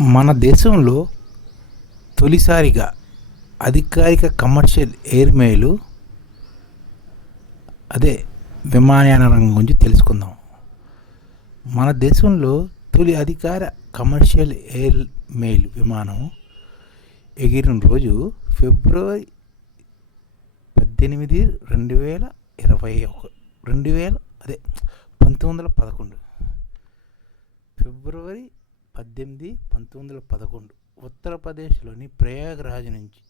మన దేశంలో తొలిసారిగా అధికారిక కమర్షియల్ ఎయిర్మెయిలు అదే విమానయాన రంగం గురించి తెలుసుకుందాం. మన దేశంలో తొలి అధికార కమర్షియల్ ఎయిర్ మెయిల్ విమానం ఎగిరిన రోజు ఫిబ్రవరి పద్దెనిమిది రెండు వేల ఇరవై ఒక రెండు వేల అదే పంతొమ్మిది వందల పదకొండు. ఫిబ్రవరి పద్దెనిమిది పంతొమ్మిది వందల పదకొండు ఉత్తరప్రదేశ్లోని ప్రయాగ్రాజ్ నుంచి.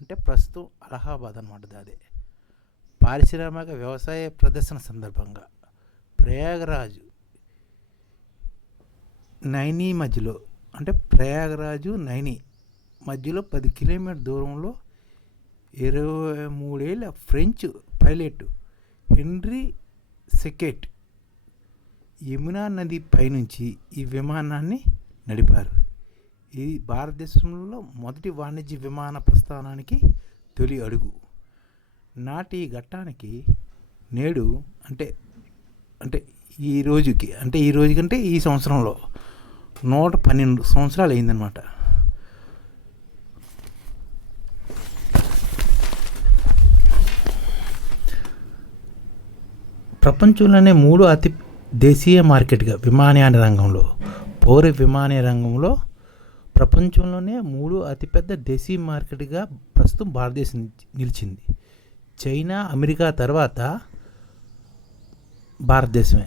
అంటే ప్రస్తుతం అలహాబాద్ అనమాట అదే పారిశ్రామిక వ్యవసాయ ప్రదర్శన సందర్భంగా ప్రయాగరాజ్ నైనీ మధ్యలో అంటే ప్రయాగరాజు నైనీ మధ్యలో పది కిలోమీటర్ దూరంలో ఇరవై మూడేళ్ళ French pilot Henri Pequet Yamuna నది పైనుంచి ఈ విమానాన్ని నడిపారు. ఇది భారతదేశంలో మొదటి వాణిజ్య విమాన ప్రస్థానానికి తొలి అడుగు. నాటి ఘట్టానికి నేడు అంటే అంటే ఈ రోజుకి అంటే ఈ రోజు కంటే ఈ సంవత్సరంలో నూట పన్నెండు సంవత్సరాలు అయిందనమాట ప్రపంచంలోనే మూడు అతి దేశీయ మార్కెట్గా విమానయాన రంగంలో పౌర విమానయ రంగంలో ప్రపంచంలోనే మూడు అతిపెద్ద దేశీయ మార్కెట్గా ప్రస్తుతం భారతదేశం నిలిచింది. చైనా అమెరికా తర్వాత భారతదేశమే.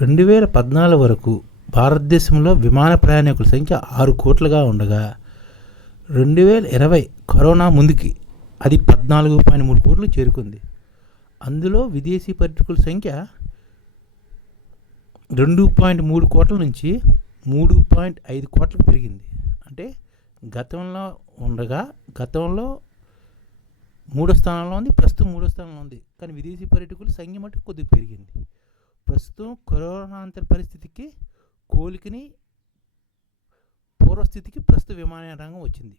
రెండు వేల పద్నాలుగు వరకు భారతదేశంలో విమాన ప్రయాణికుల సంఖ్య ఆరు కోట్లుగా ఉండగా రెండు వేల ఇరవై కరోనా ముందుకి అది పద్నాలుగు పాయింట్ మూడు కోట్లు చేరుకుంది. అందులో విదేశీ పర్యాటకుల సంఖ్య రెండు పాయింట్ మూడు కోట్ల నుంచి మూడు పాయింట్ ఐదు కోట్లకు పెరిగింది. అంటే గతంలో ఉండగా గతంలో మూడో స్థానంలో ఉంది ప్రస్తుతం మూడో స్థానంలో ఉంది. కానీ విదేశీ పర్యాటకుల సంఖ్య మటుకు కొద్దిగా పెరిగింది. ప్రస్తుతం కరోనాంతర పరిస్థితికి కోలికని పూర్వస్థితికి ప్రస్తుత విమానయాన రంగం వచ్చింది.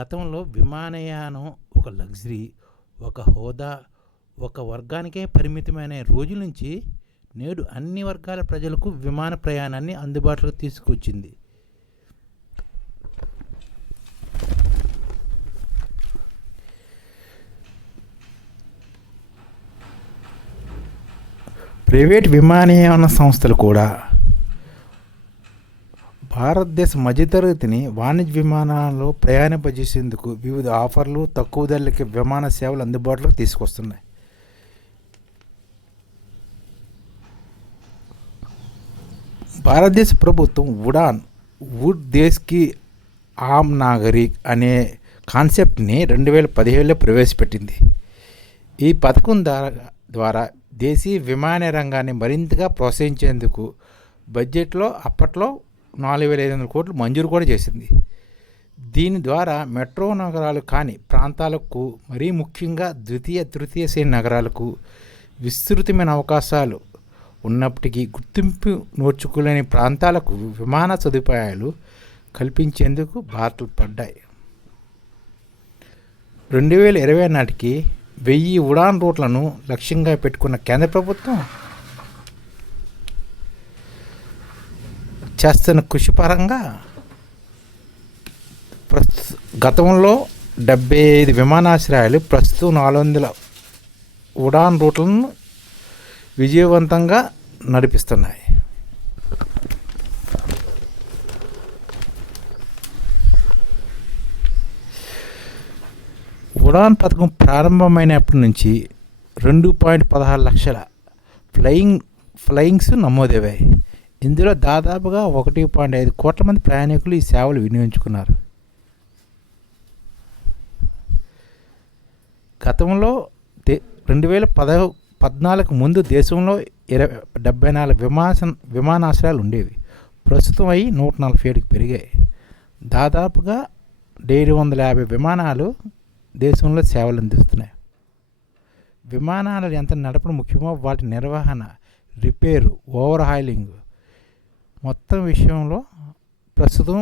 గతంలో విమానయానం ఒక లగ్జరీ ఒక హోదా ఒక వర్గానికే పరిమితమైన రోజుల నుంచి నేడు అన్ని వర్గాల ప్రజలకు విమాన ప్రయాణాన్ని అందుబాటులోకి తీసుకొచ్చింది. ప్రైవేట్ విమానయాన సంస్థలు కూడా భారతదేశ మధ్యతరగతిని వాణిజ్య విమానాల్లో ప్రయాణింపజేసేందుకు వివిధ ఆఫర్లు తక్కువ ధరలకి విమాన సేవలు అందుబాటులోకి తీసుకొస్తున్నాయి. భారతదేశ ప్రభుత్వం ఉడాన్ వుడ్ దేశ్కి ఆమ్ నాగరిక్ అనే కాన్సెప్ట్ని రెండు వేల పదిహేడులో ప్రవేశపెట్టింది. ఈ పథకం ద్వారా ద్వారా దేశీయ విమాన రంగాన్ని మరింతగా ప్రోత్సహించేందుకు బడ్జెట్లో అప్పట్లో నాలుగు వేల ఐదు వందల కోట్లు మంజూరు కూడా చేసింది. దీని ద్వారా మెట్రో నగరాలు కాని ప్రాంతాలకు మరీ ముఖ్యంగా ద్వితీయ తృతీయ శ్రేణి నగరాలకు విస్తృతమైన అవకాశాలు ఉన్నప్పటికీ గుర్తింపు నోర్చుకోలేని ప్రాంతాలకు విమాన సదుపాయాలు కల్పించేందుకు బాటలు పడ్డాయి. రెండు వేల ఇరవై నాటికి వెయ్యి ఉడాన్ రూట్లను లక్ష్యంగా పెట్టుకున్న కేంద్ర ప్రభుత్వం చేస్తున్న కృషి పరంగా ప్రస్తు గతంలో డెబ్బై ఐదు విమానాశ్రయాలు ప్రస్తుతం నాలుగు వందల ఉడాన్ రూట్లను విజయవంతంగా నడిపిస్తున్నాయి. ఉడాన్ పథకం ప్రారంభమైనప్పటి నుంచి రెండు పాయింట్ పదహారు లక్షల ఫ్లయింగ్ ఫ్లయింగ్స్ నమోదయ్యాయి. ఇందులో దాదాపుగా ఒకటి పాయింట్ ఐదు కోట్ల మంది ప్రయాణికులు ఈ సేవలు వినియోగించుకున్నారు. గతంలో దే రెండు వేల పద పద్నాలుగు ముందు దేశంలో ఇరవై డెబ్బై నాలుగు విమాన విమానాశ్రయాలు ఉండేవి. ప్రస్తుతం అవి నూట నలభై ఏడుకి పెరిగాయి. దాదాపుగా ఏడు వందల యాభై విమానాలు దేశంలో సేవలు అందిస్తున్నాయి. విమానాలు ఎంత నడపడం ముఖ్యమో వాటి నిర్వహణ రిపేరు ఓవర్ హాయిలింగ్ మొత్తం విషయంలో ప్రస్తుతం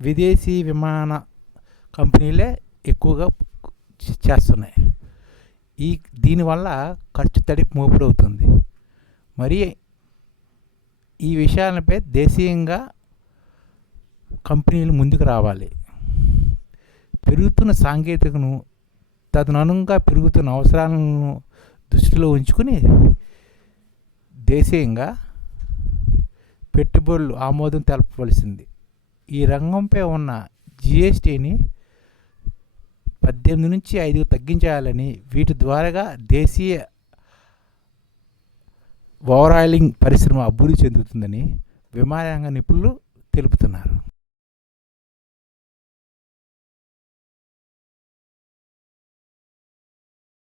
విదేశీ విమాన కంపెనీలే ఎక్కువగా చేస్తున్నాయి. ఈ దీనివల్ల ఖర్చు తడి మోపుడవుతుంది. మరి ఈ విషయాలపై దేశీయంగా కంపెనీలు ముందుకు రావాలి. పెరుగుతున్న సాంకేతికను తదనుగుణంగా పెరుగుతున్న అవసరాలను దృష్టిలో ఉంచుకుని దేశీయంగా పెట్టుబడులు ఆమోదం తెలపవలసింది. ఈ రంగంపై ఉన్న జిఎస్టీని పద్దెనిమిది నుంచి ఐదు తగ్గించాలని వీటి ద్వారాగా దేశీయ ఓవరాయిలింగ్ పరిశ్రమ అభివృద్ధి చెందుతుందని విమానరంగ నిపుణులు తెలుపుతున్నారు.